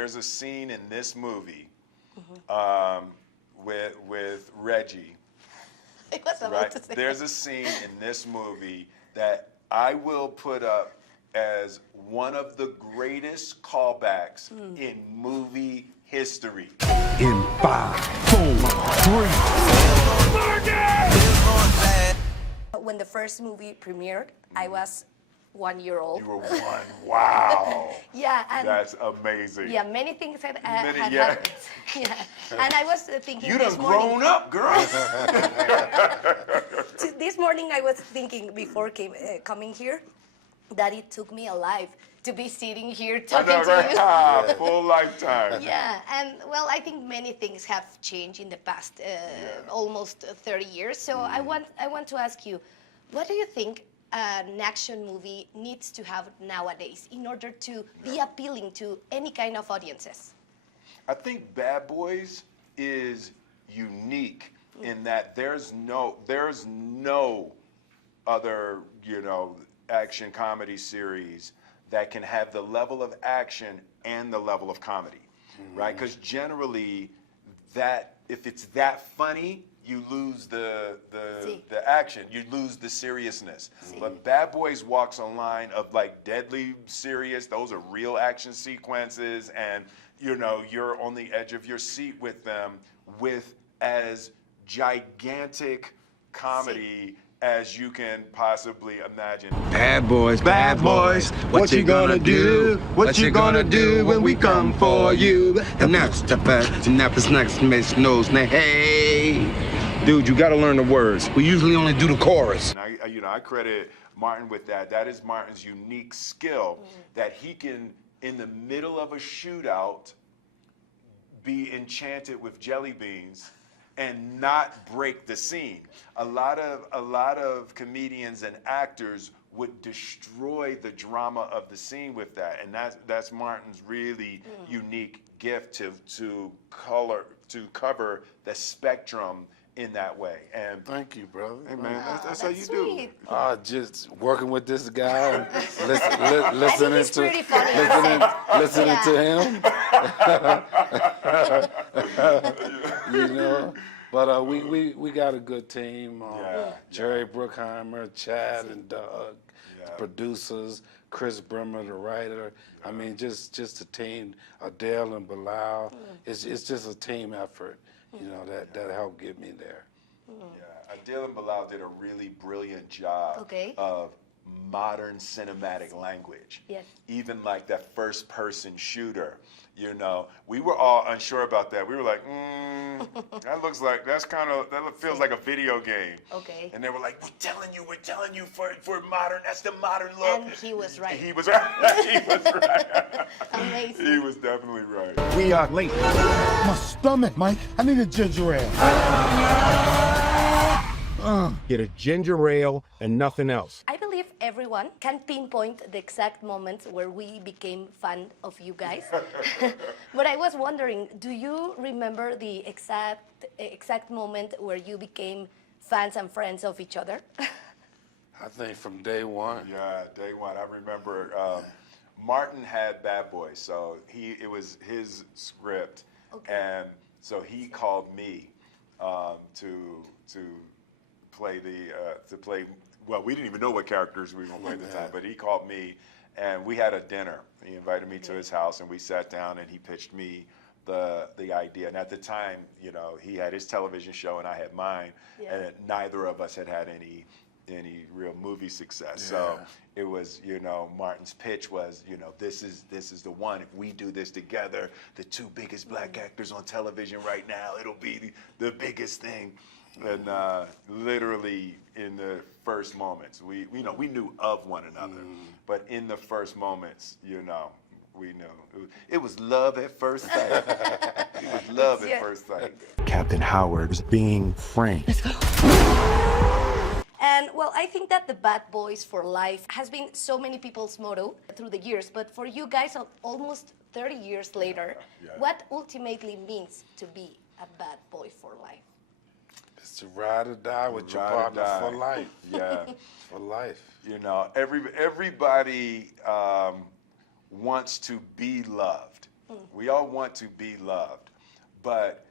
there's a scene in this movie with Reggie. I was about Right? to say. There's a scene in this movie that I will put up as one of the greatest callbacks in movie history. In 5, 4, 3. When the first movie premiered, I was 1 year old. You were one. Wow. Yeah, and That's amazing. yeah, many things had Many- happened. yeah. Yeah, and I was thinking You this done morning. grown up, girl. This morning I was thinking before coming here that it took me a life to be sitting here I talking know, to right? you. Full lifetime. Yeah, and well, I think many things have changed in the past almost 30 years. So I want to ask you, what do you think an action movie needs to have nowadays in order to be appealing to any kind of audiences? I think Bad Boys is unique in that there's no other, action comedy series that can have the level of action and the level of comedy, right? Because generally, if it's that funny, you lose the action, you lose the seriousness. But Bad Boys walks a line of like deadly serious. Those are real action sequences, and you're on the edge of your seat with them, with as gigantic comedy as you can possibly imagine. Bad boys, what you gonna do? What you gonna do when we come for you? And that's the best, and that's next makes nose. Hey, dude, you gotta learn the words. We usually only do the chorus. And I credit Martin with that. That is Martin's unique skill, that he can, in the middle of a shootout, be enchanted with jelly beans and not break the scene. A lot of comedians and actors would destroy the drama of the scene with that, and that's Martin's really unique gift to cover the spectrum in that way. And thank you, brother. hey man, that's how you sweet. do. Just working with this guy and I think it's pretty funny. listening Yeah. to him. But we got a good team. Yeah. Jerry Bruckheimer, Chad and Doug, the producers, Chris Brimmer, the writer. I mean, just a team. Adele and Bilal. It's just a team effort. That helped get me there. Yeah, Adele and Bilal did a really brilliant job of modern cinematic language. Yes. Even like that first person shooter, we were all unsure about that. We were like, that feels like a video game. Okay. And they were like, we're telling you for modern, that's the modern look. And he was right. He was right. He was right. Amazing. He was definitely right. We are late. My stomach, Mike. I need a ginger ale. Get a ginger ale and nothing else. I believe everyone can pinpoint the exact moments where we became fan of you guys. But I was wondering, do you remember the exact moment where you became fans and friends of each other? I think from day one. Yeah, day one. I remember Martin had Bad Boys, so it was his script, and so he called me to play. Well, we didn't even know what characters we were going to play at the time, but he called me, and we had a dinner. He invited me to his house, and we sat down, and he pitched me the idea. And at the time, he had his television show, and I had mine, and neither of us had any real movie success. So it was, Martin's pitch was, this is the one. If we do this together, the two biggest black actors on television right now, it'll be the biggest thing. And literally in the first moments, we knew of one another, but in the first moments, we knew. It was love at first sight. It was love at first sight. Captain Howard's being frank. And well, I think that the Bad Boys for Life has been so many people's motto through the years, but for you guys, almost 30 years later, what ultimately means to be a bad boy for life? It's to ride or die with your partner for life. Yeah. For life. Everybody wants to be loved, We all want to be loved, but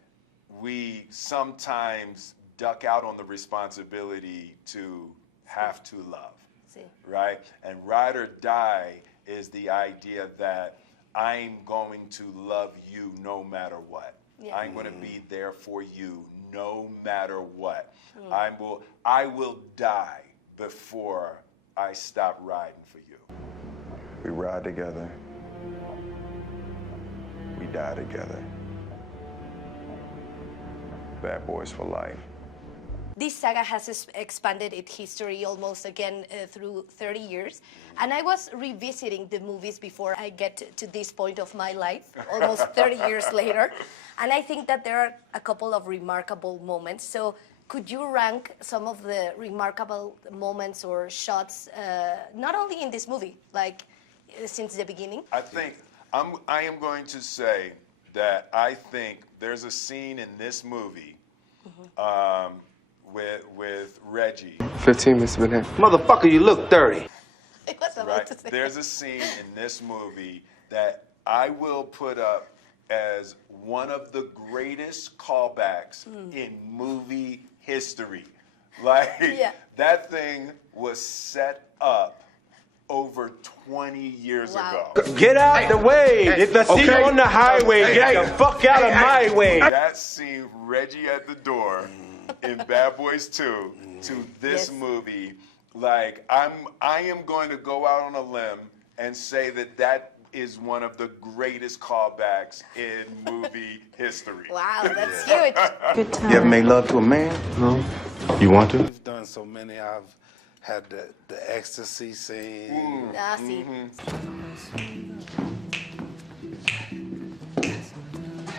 we sometimes duck out on the responsibility to have to love, Sí. right? And ride or die is the idea that I'm going to love you no matter what. Yeah. I'm going to be there for you no matter what. I will die before I stop riding for you. We ride together. We die together. Bad boys for life. This saga has expanded its history almost again through 30 years. And I was revisiting the movies before I get to this point of my life, almost 30 years later. And I think that there are a couple of remarkable moments. So could you rank some of the remarkable moments or shots, not only in this movie, like since the beginning? I think I am going to say that I think there's a scene in this movie with Reggie. 15 minutes of that. Motherfucker, you look 30. I was about Right? to say. There's a scene in this movie that I will put up as one of the greatest callbacks in movie history. Like, Yeah. that thing was set up over 20 years Wow. ago. Get out the way. If I see you on the highway, get the fuck out of my way. That scene, Reggie at the door in Bad Boys 2 to this Yes. movie, like I am going to go out on a limb and say that is one of the greatest callbacks in movie history. Wow, that's huge. Good time. You ever made love to a man? No. You want to? We've done so many. I've had the ecstasy scene. Ah, see.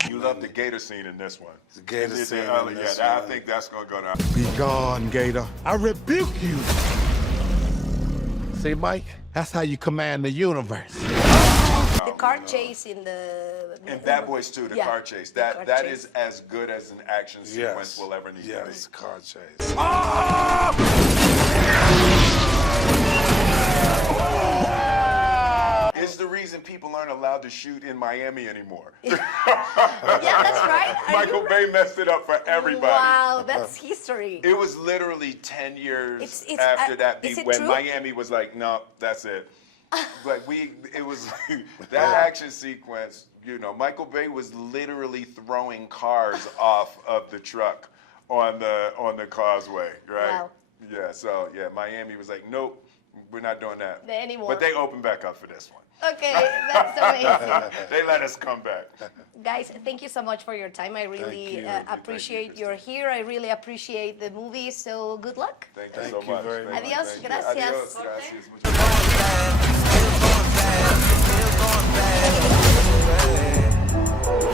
You love the gator scene in this one. The gator Yeah, scene in yeah, this I one. think that's gonna go down. Be gone, Gator. I rebuke you. See, Mike, that's how you command the universe. The car chase in the... In Bad Boys 2, the Yeah, car chase. the car That chase. is as good as an action sequence Yes. will ever need to be. Yes, car chase. It's the reason people aren't allowed to shoot in Miami anymore. Yeah, that's right. Are Michael you- Bay messed it up for everybody. Wow, that's history. It was literally 10 years It's- after that is it when true? Miami was like, no, that's it. Like it was that action sequence, you know, Michael Bay was literally throwing cars off of the truck on the causeway, right? Wow. Yeah, so yeah, Miami was like, nope, we're not doing that Anymore. But they opened back up for this one. Okay, that's amazing. They let us come back. Guys, thank you so much for your time. I really you. appreciate you're here. I really appreciate the movie, so good luck. Thank you Thank so you much. very much. Adios, Thank you. gracias. Adios, gracias.